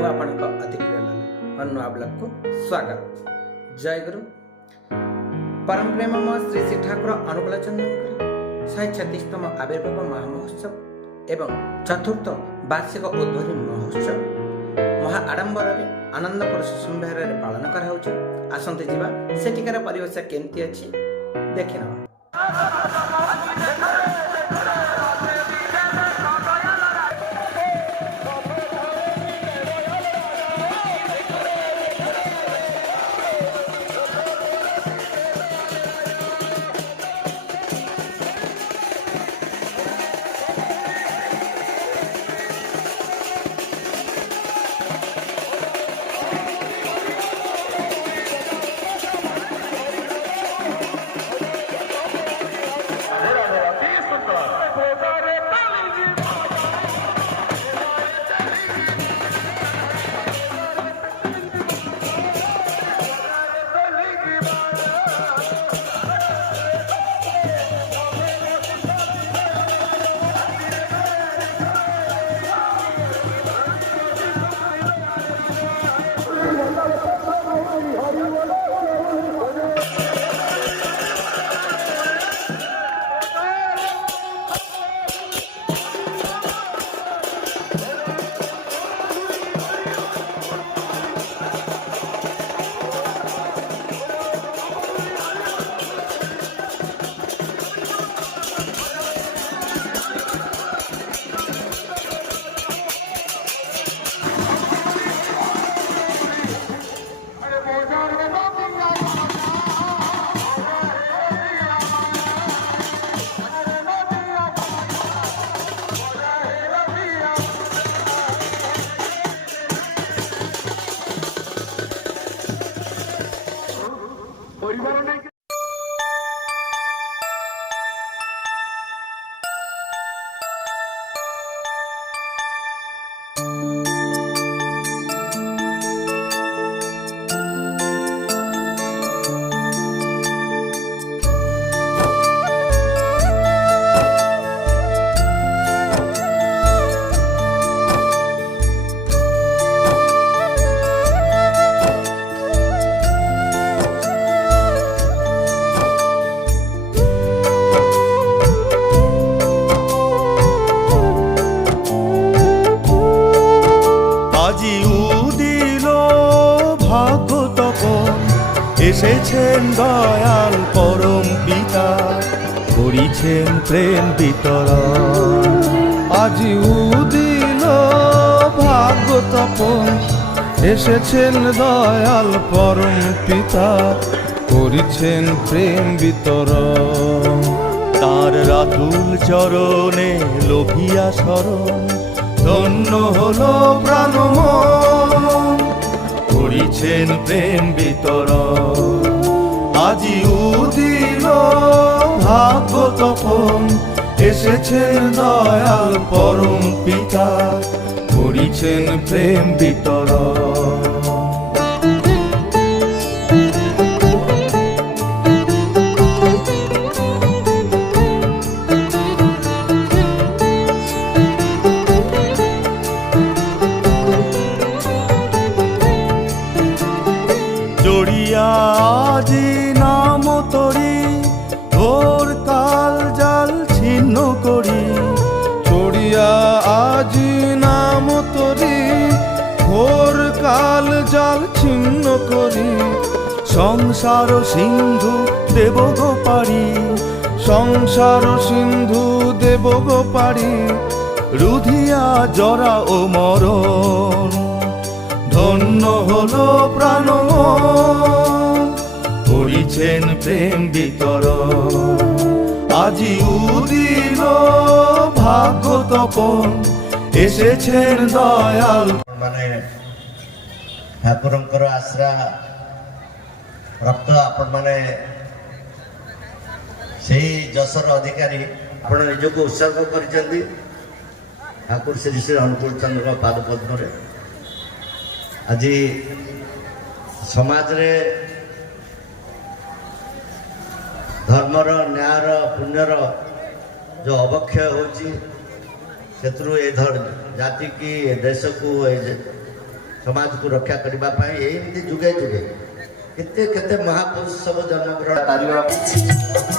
ମୁଁ ଆପଣଙ୍କ ଅତି ପ୍ରିୟ ଲାଲ ନୂଆ ବ୍ଲଗକୁ ସ୍ୱାଗତ। ଜୟ ଗୁରୁ। परम प्रेममय श्री श्री ठाकुर अनुकूल चंद्रଙ୍କର 136तम आविर्भाव महामहोत्सव एवं चतुर्थ वार्षिक उद्बोधनी महोत्सव महा आडंबर आनंदपुर शिशुविहार पालन कराऊँच। आसते जावा सेठिकार परिवेश केमती अच्छी देखि नवा। এসেছেন দয়াল পরম পিতা, করিছেন প্রেম বিতরণ। আজি উদিল ভাগ্য তপন, এসেছেন দয়াল পরম পিতা, করিছেন প্রেম বিতরণ। তার রাতুল চরণে লোভিয়া শরণ, ধন্য হলো প্রাণমন, করিছেন প্রেম বিতরণ। আজি উদিল ভাগ্য তপন, এসেছেন দয়াল পরম পিতা, করিছেন প্রেম বিতরণ। আজি নাম তরি ভোর কাল জাল ছিন্ন করি, চড়িয়া আজি নাম তরি ভোর কাল জাল ছিন্ন করি। সংসার সিন্ধু দেব গো পারি, সংসার সিন্ধু দেব গো পারি, রুধিয়া জরা ও মরণ, ধন্য হলো প্রাণমন, করিছেন প্রেম বিতরণ। আজি উদিল ভাগ্য তপন, এসেছেন দয়াল। মানে ঠাকুরଙ୍କର ଆଶ୍ରା ରକ୍ତ ଆପଣ ମାନେ ସେଇ ଯଶର ଅଧିକାରୀ ଆପଣ ନିଜକୁ ଉତ୍ସର୍ଗ କରିଛନ୍ତି ଠାକୁର ଶ୍ରୀ ଶ୍ରୀ ଅନୁକୂଳ ଚନ୍ଦ୍ରଙ୍କ ପାଦ ପଦ୍ମରେ। আজি ସମାଜରେ ଧର୍ମର ନ୍ୟାୟର ପୁଣ୍ୟର जो अवक्षय होती से जाति की देश को समाज को रक्षा करने एमती जुगे जुगे केते केते महापुरुष सब जन्मग्रहण कार्य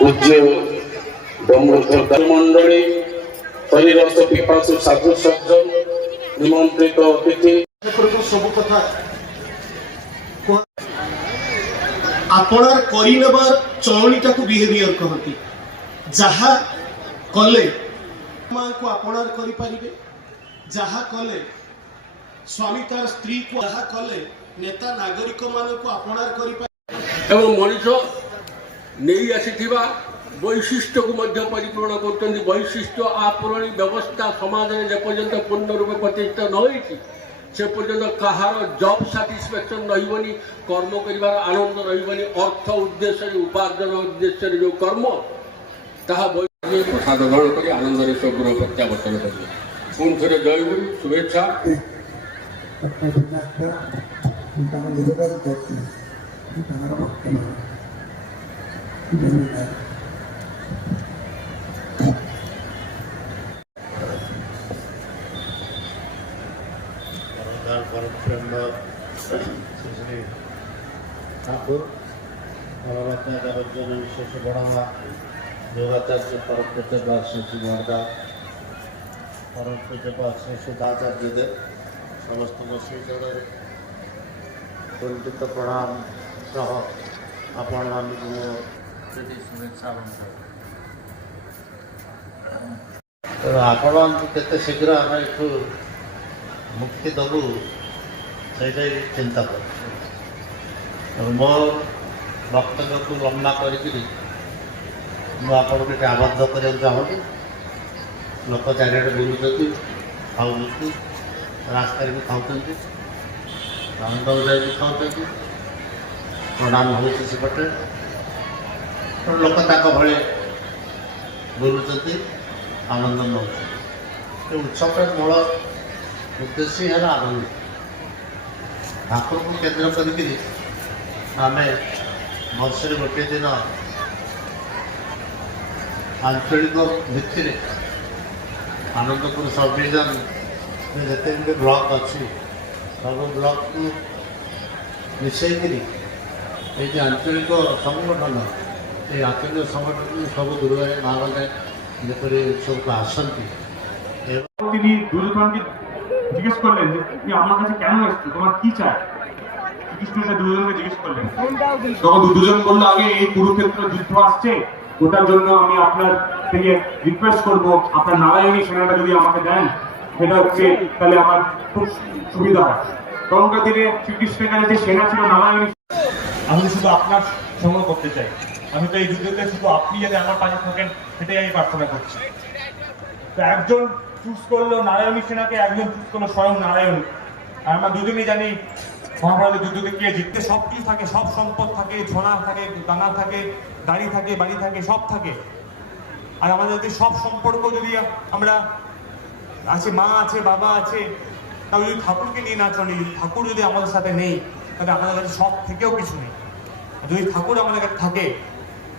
पूज्य मंडली शरीरस्थ पिपासु साधु सज्जन निमंत्रित अतिथि सब कथा आपणार करनबार चलनीटा को बिहेवियर कहती जहा कले मां को आपणार करि परिबे जहा कले स्वामी तार स्त्री को जहा कले नेता नागरिक मान को आपणार करि एवं मनुष्य नहीं आसीथिबा वैशिष्ट्य को मध्य परिपूर्ण करते वैशिष्ट्य आपूरणी व्यवस्था समाज में जेपर्यंत पूर्ण रूप प्रतिष्ठा न होती से पर्यंत कहार जॉब साटिस्फैक्शन रही कर्म कर आनंद रही अर्थ उद्देश्य उपार्जन उद्देश्य जो कर्म ताहा प्रसाद ग्रहण कर आनंद सब प्रत्यावर्तन करेंगे पुणी थे जय गुरु शुभेच्छा श्री ठाकुर विशेष बढ़ावा योगाचार्य परम पूज्यपाद श्री श्री महाराज परम पूज्यपाद श्री सुधाचार्य देव समस्त श्री বন্দিত প্রণাম সহ ଆପଣମାନଙ୍କୁ ମୁଁ ଯଦି ଶୁଭେଚ୍ଛା ଜଣାଉଛି। ତେଣୁ ଆପଣଙ୍କୁ କେତେ ଶୀଘ୍ର ଆମେ ଏଠୁ ମୁକ୍ତି ଦେବୁ ସେଇଟା ହିଁ ଚିନ୍ତା କରୁଛୁ। ତେଣୁ ମୋ ବକ୍ତବ୍ୟକୁ ଲମ୍ବା କରିକିରି ମୁଁ ଆପଣଙ୍କୁ ଏଠି ଆବଦ୍ଧ କରିବାକୁ ଚାହୁଁଛି। ଲୋକ ଚାରିଆଡ଼େ ବୁଲୁଛନ୍ତି, ଖାଉଛନ୍ତି, ରାସ୍ତାରେ ବି ଖାଉଛନ୍ତି, ରଙ୍ଗରେ ବି ଖାଉଛନ୍ତି, ପ୍ରଣାମ ହେଉଛି ସେପଟେ। ଲୋକ ତାଙ୍କ ଭଳି ବୁଲୁଛନ୍ତି, ଆନନ୍ଦ ନେଉଛନ୍ତି। ଏ ଉତ୍ସବର ମୂଳ ଉଦ୍ଦେଶ୍ୟ ହେଲା ଆନନ୍ଦ। ଠାକୁରଙ୍କୁ କେନ୍ଦ୍ର କରିକିରି ଆମେ ବର୍ଷରେ ଗୋଟିଏ ଦିନ ଆଞ୍ଚଳିକ ଭିତ୍ତିରେ ଆନନ୍ଦପୁର ସବ୍ ଡିଭିଜନ ଯେତେ ଗୁଡ଼ିଏ ବ୍ଲକ ଅଛି ସବୁ ବ୍ଲକକୁ ମିଶାଇକିରି এই যে আঞ্চলিক সংগঠন এই আঞ্চলিক সংগঠন ସବୁ ଦୂରରେ ମାଗଲେ ଯେପରି ଉৎସବକୁ ଆସନ୍ତି। তিনি দুর্যোধনকে জিজ্ঞেস করলেন যে তুমি আমার কাছে কেন এসছো, তোমার কি চাই? শ্রীকৃষ্ণ সে দুর্যোধনকে জিজ্ঞেস করলেন। তখন দুর্যোধন বললো, আগে এই কুরুক্ষেত্র যুদ্ধ আসছে, ওটার জন্য আমি আপনার থেকে রিকোয়েস্ট করবো আপনার নারায়ণী সেনাটা যদি আমাকে দেন, সেটা হচ্ছে তাহলে আমার খুব সুবিধা হয়। তখনকার দিনে শ্রীকৃষ্ণের কাছে যে সেনা ছিল নারায়ণী, আমি শুধু আপনার সংগ্রহ করতে চাই। আমি তো এই যুদ্ধতে শুধু আপনি যাতে আমার পাশে থাকেন সেটাই আমি প্রার্থনা করছি। তো একজন চুজ করলো নারায়ণী সেনাকে, একজন চুজ করলো স্বয়ং নারায়ণ। আর আমরা দুজনেই জানি মহাভারতের যুদ্ধতে কে জিততে সব কিছু থাকে, সব সম্পদ থাকে, সোনা থাকে, দানা থাকে, গাড়ি থাকে, বাড়ি থাকে, সব থাকে। আর আমাদের যদি সব সম্পর্ক যদি আমরা আছে, মা আছে, বাবা আছে, তাহলে যদি ঠাকুরকে নিয়ে না চলি, ঠাকুর যদি আমাদের সাথে নেই, তাহলে আমাদের কাছে সব থেকেও কিছু নেই। যদি ঠাকুর আমাদের কাছে থাকে,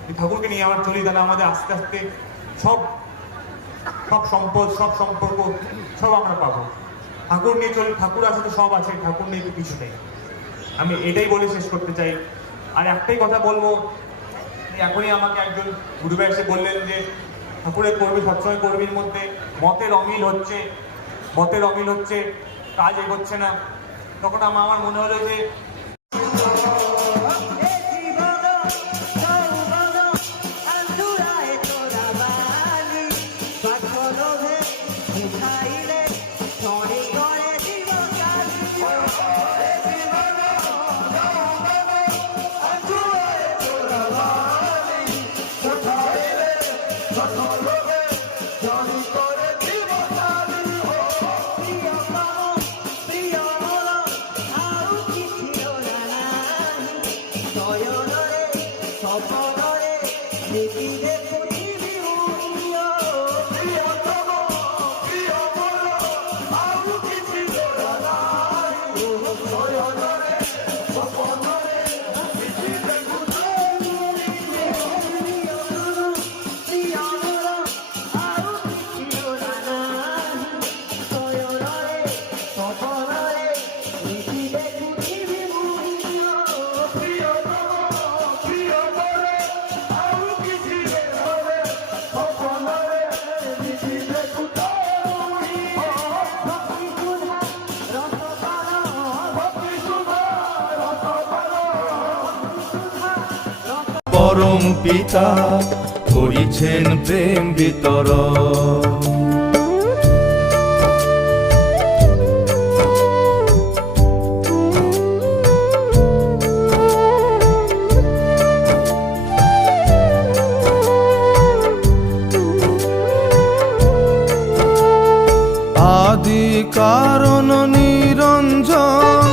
যদি ঠাকুরকে নিয়ে আমরা চলি, তাহলে আমাদের আস্তে আস্তে সব সব সম্পদ, সব সম্পর্ক সব আমরা পাবো। ঠাকুর নিয়ে চলি, ঠাকুর আছে তো সব আছে, ঠাকুর নেই তো কিছু নেই। আমি এটাই বলে শেষ করতে চাই। আর একটাই কথা বলবো, এখনই আমাকে একজন গুরুভাই এসে বললেন যে ঠাকুরের কর্মী, সবসময় কর্মীর মধ্যে মতের অমিল হচ্ছে, কাজ এগোচ্ছে না। তখন আমার মনে হলো যে পরম পিতা করিছেন প্রেম বিতরণ। আদি কারণ নিরঞ্জন,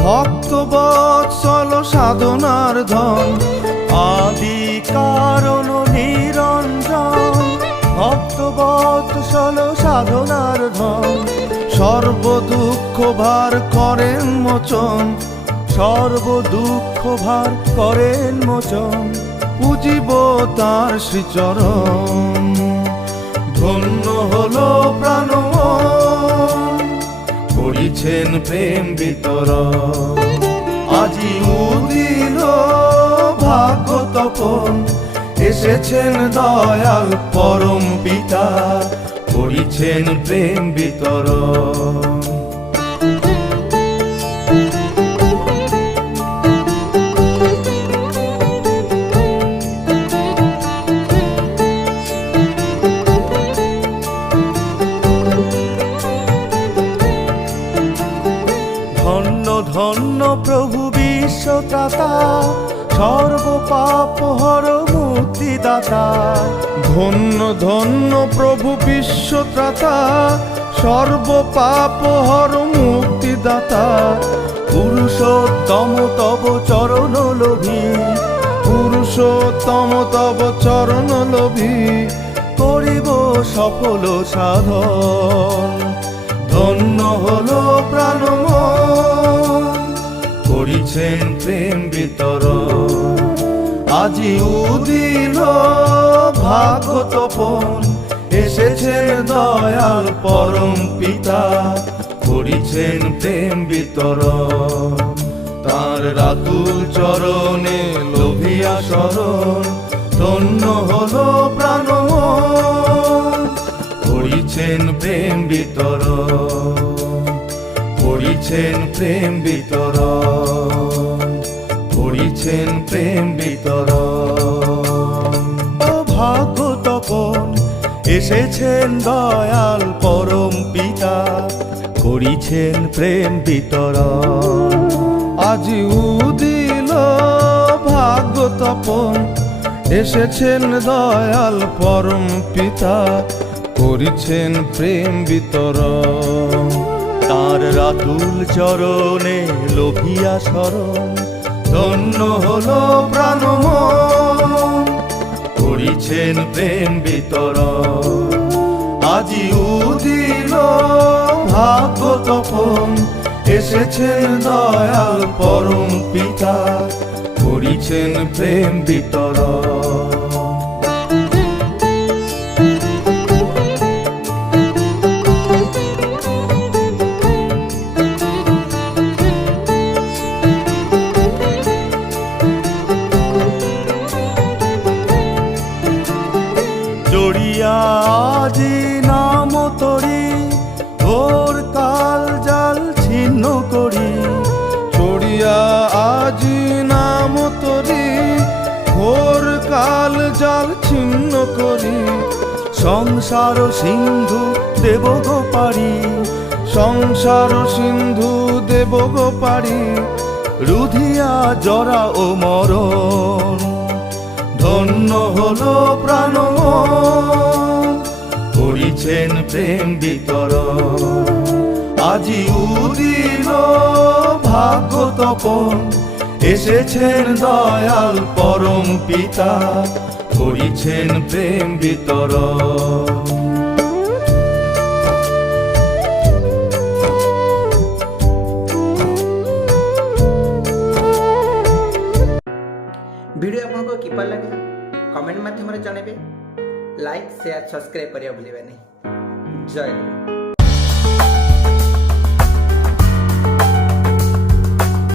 ভক্ত বৎসল সাধনার ধন। আদি কারণ নিরঞ্জন, ভক্ত বৎসল সাধনার ধন। সর্ব দুঃখ ভার করেন মোচন, সর্ব দুঃখ ভার করেন মোচন। পুজিব তার শ্রীচরণ, ধন্য হলো প্রাণ করিছেন প্রেম বিতরণ। আজি উদিল ভাগ্য তপন, এসেছেন দয়াল পরম পিতা করিছেন প্রেম বিতরণ। পাপ হর মুক্তিদাতা, ধন্য ধন্য প্রভু বিশ্বত্রাতা, সর্ব পাপ হর মুক্তিদাতা। পুরুষোত্তম তব চরণ লোভী, পুরুষোত্তম তব চরণ লোভী, করিব সফল সাধন। ধন্য হলো প্রাণ মন, করিছেন প্রেম বিতরণ। আজি উদিল ভাগ্য তপন, এসেছেন দয়াল পরম পিতা, করিছেন প্রেম বিতরণ। তার রাতুল চরণে লোভিয়া শরণ, ধন্য হলো প্রাণ মন, করিছেন প্রেম বিতরণ, করিছেন প্রেম বিতরণ, করিছেন প্রেম বিতরণ। ও ভাগ্য তপন, এসেছেন দয়াল পরম পিতা, করিছেন প্রেম বিতরণ। আজি উদিল ভাগ্য তপন, এসেছেন দয়াল পরম পিতা, করিছেন প্রেম বিতরণ। তার রাতুল চরণে লোভিয়া শরণ, ধন্য হলো প্রাণ মন, করিছেন প্রেম বিতরণ। আজি উদিল ভাগ্য তপন, এসেছেন দয়াল পরম পিতা, করিছেন প্রেম বিতরণ। জড়িয়া আজি নাম তরি, ভোর কাল জাল ছিন্ন করি। চড়িয়া আজি নাম তরি, ভোর কাল জাল ছিন্ন করি। সংসার সিন্ধু দেব গো পারি, সংসার সিন্ধু দেব গো পারি, রুধিয়া জরা ও মরণ। ধন্য হলো প্রাণ মন, করিছেন প্রেম বিতরণ। আজি উদিল ভাগ্য তপন, এসেছেন দয়াল পরম পিতা, করিছেন প্রেম বিতরণ। ভিডিও আপনার কিপার লাগে কমেন্ট মাধ্যমে জানাবে। লাইক, শেয়ার, সবসক্রাইব করা ভুলবে না। জয় গুরু।